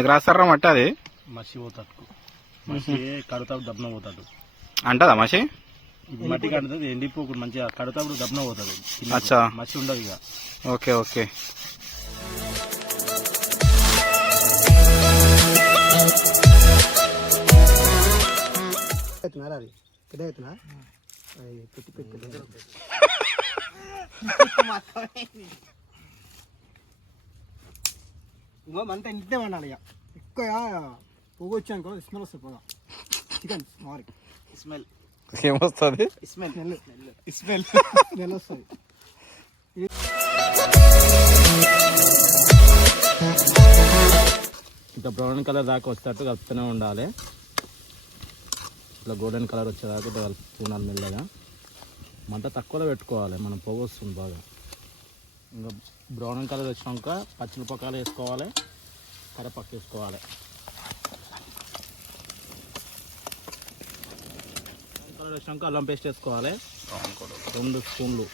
ఎందుకు రాస్తారా మట్టి అది మసి పోతాడు మసి కడుతాడు దబ్బన పోతాడు అంటదా మసి మట్టి కడుతుంది ఎండిపోకుండా మంచిగా కడుతాడు దబ్బన పోతాడు అచ్చా మసి ఉండదు ఇక ఓకే ఓకే మంట ఇంతే వండాలి ఇక ఎక్కువ పొగ వచ్చానుకో స్మెల్ వస్తుంది పొగ చికెన్ మారి స్మెల్ ఏమొస్తుంది స్మెల్ స్మెల్ స్మెల్ వస్తుంది ఇంకా బ్రౌన్ కలర్ దాకా వచ్చేటట్టు కలుపుతూనే ఉండాలి ఇట్లా గోల్డెన్ కలర్ వచ్చేదాకా ఇట్లా కలుపుతున్నాను మెల్లగా మంట తక్కువలో పెట్టుకోవాలి మనం పొగ వస్తుంది బాగా ఇంకా బ్రౌన్ కలర్ వచ్చినాక పచ్చిమిరపకాయలు వేసుకోవాలి కరివేపాకు వేసుకోవాలి బ్రౌన్ కలర్ వచ్చినాక అల్లం పేస్ట్ వేసుకోవాలి 2 స్పూన్లు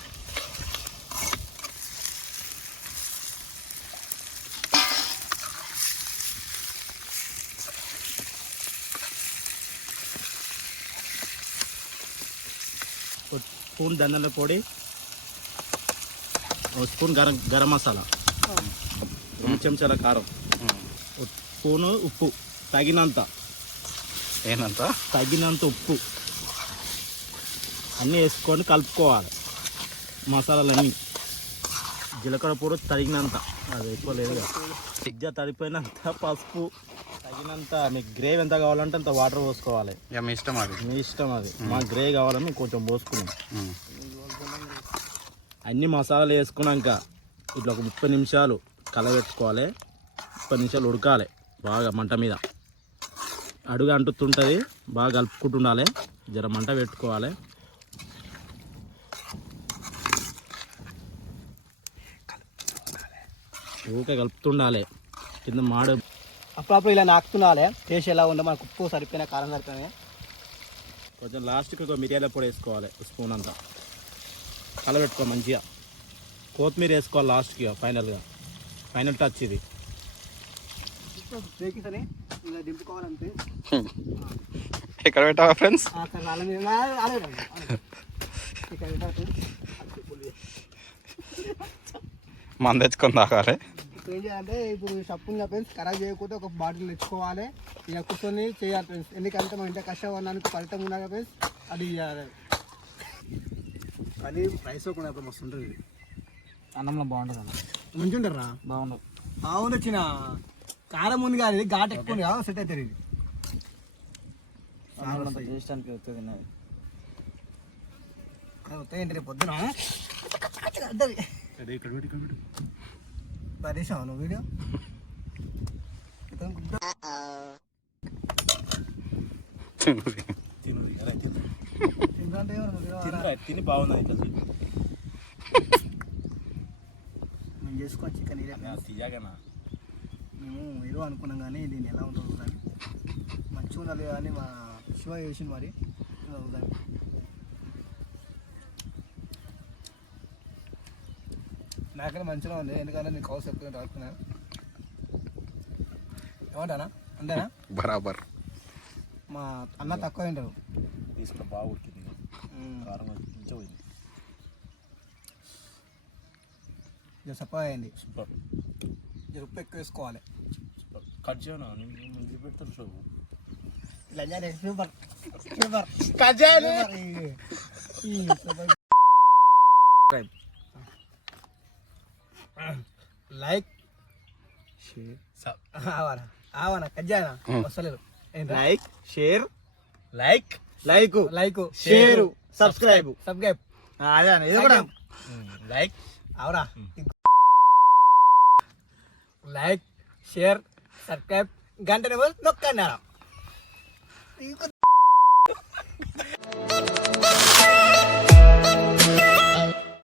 స్పూన్ ధనియాల పొడి 1 స్పూన్ గరం మసాలా 2 చెంచాల కారం 1 స్పూను ఉప్పు తగినంత ఉప్పు అన్నీ వేసుకొని కలుపుకోవాలి మసాలాలన్నీ జీలకర్ర పొడి తగినంత అది ఎక్కువ లేదు పిజ్జా తడిపోయినంత పసుపు తగినంత మీకు గ్రేవీ ఎంత కావాలంటే అంత వాటర్ పోసుకోవాలి మీ ఇష్టం అది మా గ్రేవీ కావాలని కొంచెం పోసుకున్నాం అన్ని మసాలాలు వేసుకున్నాక ఇట్లా ఒక 30 నిమిషాలు కలబెట్టుకోవాలి 30 నిమిషాలు ఉడకాలి బాగా మంట మీద అడుగు అంటుతుంటుంది బాగా కలుపుకుంటుండాలి జర మంట పెట్టుకోవాలి ఊకే కలుపుతుండాలి కింద మాడు అప్పుడప్పుడు ఇలా నాకుతుండాలి టేస్ట్ ఎలా ఉందో మనకు ఉప్పు సరిపోయినా కారం సరిపోయినా కొంచెం లాస్ట్కి ఒక మిరియాల పొడి వేసుకోవాలి 1 స్పూన్ అంతా కలబెట్టుకో మంచిగా కొత్తిమీర వేసుకోవాలి లాస్ట్కి ఫైనల్ టచ్ ఇది ఇలా దింపుకోవాలంటే ఎక్కడ పెట్టావా ఫ్రెండ్స్ మన తెచ్చుకొని తాగాలి ఇప్పుడు ఏం చేయాలంటే ఇప్పుడు షప్పుని ఫ్రెండ్స్ ఖరాబ్ చేయకపోతే ఒక బాటిల్ తెచ్చుకోవాలి ఇక కూర్చొని చేయాలి ఫ్రెండ్స్ ఎందుకంటే మన ఇంత కష్టం అన్నానికి ఫలితం ఉండాలి ఫ్రెండ్స్ అది చేయాలి కానీ రైస్ కూడా మస్తు ఉంటుంది అన్నంలో బాగుంటుంది అన్న మంచిగా ఉంటారా బాగుంది వచ్చిన కారం ఉంది కాదు ఇది ఘాట్ ఎక్కువ ఉంది కాదు సెట్ అవుతుంది ఇది చేసానికి వస్తుంది వస్తాయండి రేపు పొద్దున పరేసావు నువ్వు వీడియో తిని బాగుంది ఇట్లా మేము చేసుకో చికెన్ తీయగనా మేము ఏదో అనుకున్నాం కానీ దీన్ని ఎలా ఉంటుందో కానీ మంచిగా ఉండాలి కానీ మా శివ చేసింది మరి దాన్ని నాకనే మంచిగా ఉంది ఎందుకంటే నీకు హౌస్ ఎక్కువ రాకున్నా ఏమంటానా అంతేనా బరాబర్ మా అన్న తక్కువ తింటారు తీసుకుంటే బాగా ఉడికింది కారం మంచిగా పోయింది ఇక సప్పగా అయింది సూపర్ ఇక ఉప్పు ఎక్కువ వేసుకోవాలి కట్ చేయను ఇది పెడతాను షోపు సూపర్ సూపర్ కట్ చేయాలి లైక్ ఆవనా కజ్జానా వస్తలేదు లైక్ షేర్ సబ్స్క్రైబ్ అదే ఇది కూడా లైక్ అవరా లైక్ షేర్ సబ్స్క్రైబ్ గంట నొక్కండి